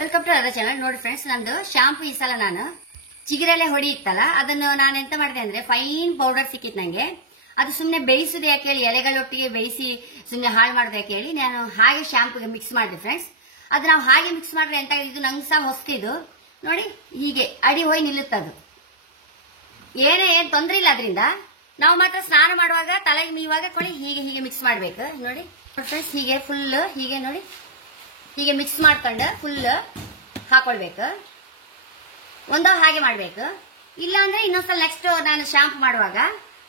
Welcome to other channel. ನೋಡಿ friends, ನಂದು shampoo ಈ ಸಲ ನಾನು ಚಿಗುರೆಲೆ ಹೊಡಿ ಇತ್ತಲ್ಲ, ಅದನ್ನು ನಾನು ಎಂತ ಮಾಡಿದೆ ಅಂದ್ರೆ ಫೈನ್ ಪೌಡರ್ ಸಿಕ್ಕಿತ್ತು ನಂಗೆ. ಅದು ಸುಮ್ಮನೆ ಬೇಯಿಸುದು ಯಾಕೆ ಹೇಳಿ, ಎಲೆಗಳೊಟ್ಟಿಗೆ ಬೇಯಿಸಿ ಸುಮ್ಮನೆ ಹಾಳು ಮಾಡೋದು ಯಾಕೆ ಹೇಳಿ ನಾನು ಹಾಗೆ ಶಾಂಪುಗೆ ಮಿಕ್ಸ್ ಮಾಡಿದೆ ಫ್ರೆಂಡ್ಸ್. ಅದು ನಾವು ಹಾಗೆ ಮಿಕ್ಸ್ ಮಾಡಿದ್ರೆ ಎಂತ ಇದು ನಂಗೆ ಸಹ ಹೊಸ್ತಿದ್ದು ನೋಡಿ, ಹೀಗೆ ಅಡಿ ಹೋಗಿ ನಿಲ್ಲುತ್ತದು. ಏನ್ ತೊಂದ್ರೆ ಇಲ್ಲ ಅದರಿಂದ. ನಾವು ಮಾತ್ರ ಸ್ನಾನ ಮಾಡುವಾಗ ತಲೆಗೆ ಮೀವಾಗ ಕೊಡಿ ಹೀಗೆ ಹೀಗೆ ಮಿಕ್ಸ್ ಮಾಡ್ಬೇಕು ನೋಡಿ ಫ್ರೆಂಡ್ಸ್. ಹೀಗೆ ಫುಲ್ ಹೀಗೆ ನೋಡಿ, ಹೀಗೆ ಮಿಕ್ಸ್ ಮಾಡ್ಕೊಂಡು ಫುಲ್ ಹಾಕೊಳ್ಬೇಕು. ಒಂದೋ ಹಾಗೆ ಮಾಡ್ಬೇಕು. ಇಲ್ಲ ಅಂದ್ರೆ ಇನ್ನೊಂದ್ಸಲ ನೆಕ್ಸ್ಟ್ ನಾನು ಶಾಂಪು ಮಾಡುವಾಗ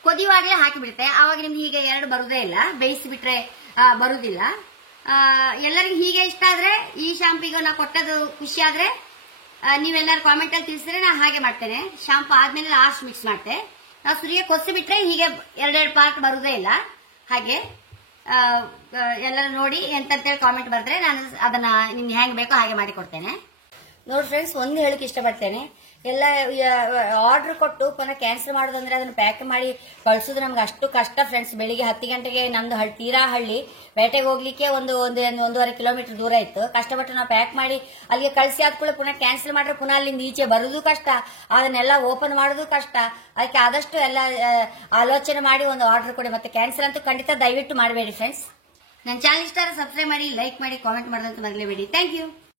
ಕೊದಿಯುವಾಗಲೇ ಹಾಕಿ ಬಿಡುತ್ತೆ. ಆವಾಗ ನಿಮ್ಗೆ ಹೀಗೆ ಎರಡು ಬರುದೇ ಇಲ್ಲ, ಬೇಯಿಸಿ ಬಿಟ್ರೆ ಬರುದಿಲ್ಲ. ಎಲ್ಲರಿಗೂ ಹೀಗೆ ಇಷ್ಟ ಆದ್ರೆ, ಈ ಶಾಂಪಿಗೆ ನಾ ಕೊಟ್ಟದು ಖುಷಿ ಆದ್ರೆ ನೀವೆಲ್ಲರೂ ಕಾಮೆಂಟ್ ಅಲ್ಲಿ ತಿಳಿಸಿದ್ರೆ ನಾ ಹಾಗೆ ಮಾಡ್ತೇನೆ. ಶಾಂಪು ಆದ್ಮೇಲೆ ಲಾಸ್ಟ್ ಮಿಕ್ಸ್ ಮಾಡ್ತೆ. ನಾವು ಸುರಿಯ ಕೊಸಿ ಬಿಟ್ರೆ ಹೀಗೆ ಎರಡೆರಡು ಪಾರ್ಟ್ ಬರುದೇ ಇಲ್ಲ. ಹಾಗೆ ಎಲ್ಲರೂ ನೋಡಿ ಎಂತಂತೇಳಿ ಕಾಮೆಂಟ್ ಬರೆದ್ರೆ ನಾನು ಅದನ್ನ ನಿಮ್ಗೆ ಹೆಂಗ್ ಬೇಕೋ ಹಾಗೆ ಮಾಡಿ ಕೊಡ್ತೇನೆ. ನೋಡಿ ಫ್ರೆಂಡ್ಸ್, ಒಂದು ಹೇಳಕ್ಕೆ ಇಷ್ಟಪಡ್ತೇನೆ, ಎಲ್ಲ ಆರ್ಡರ್ ಕೊಟ್ಟು ಪುನಃ ಕ್ಯಾನ್ಸಲ್ ಮಾಡೋದಂದ್ರೆ ಅದನ್ನ ಪ್ಯಾಕ್ ಮಾಡಿ ಕಳ್ಸೋದು ನಮ್ಗೆ ಅಷ್ಟು ಕಷ್ಟ ಫ್ರೆಂಡ್ಸ್. ಬೆಳಿಗ್ಗೆ 10 ಗಂಟೆಗೆ ನಮ್ದು ತೀರಾ ಹಳ್ಳಿ, ಪೇಟೆಗೆ ಹೋಗ್ಲಿಕ್ಕೆ ಒಂದೂವರೆ ಕಿಲೋಮೀಟರ್ ದೂರ ಇತ್ತು. ಕಷ್ಟಪಟ್ಟು ನಾವು ಪ್ಯಾಕ್ ಮಾಡಿ ಅಲ್ಲಿಗೆ ಕಳಿಸಿ ಆದ್ಕೂಳೆ ಪುನಃ ಕ್ಯಾನ್ಸಲ್ ಮಾಡ್ರೆ ಪುನಃ ಅಲ್ಲಿಂದ ಈಚೆ ಬರೋದು ಕಷ್ಟ, ಅದನ್ನೆಲ್ಲ ಓಪನ್ ಮಾಡೋದು ಕಷ್ಟ. ಅದಕ್ಕೆ ಆದಷ್ಟು ಎಲ್ಲ ಆಲೋಚನೆ ಮಾಡಿ ಒಂದು ಆರ್ಡರ್ ಕೊಡಿ. ಮತ್ತೆ ಕ್ಯಾನ್ಸಲ್ ಅಂತೂ ಖಂಡಿತ ದಯವಿಟ್ಟು ಮಾಡಬೇಡಿ ಫ್ರೆಂಡ್ಸ್. ನನ್ನ ಚಾನಲ್ ಇಷ್ಟ ಸಬ್ಸ್ಕ್ರೈಬ್ ಮಾಡಿ, ಲೈಕ್ ಮಾಡಿ, ಕಾಮೆಂಟ್ ಮಾಡೋದಂತ ಮರಲೇಬೇಡಿ. Thank you.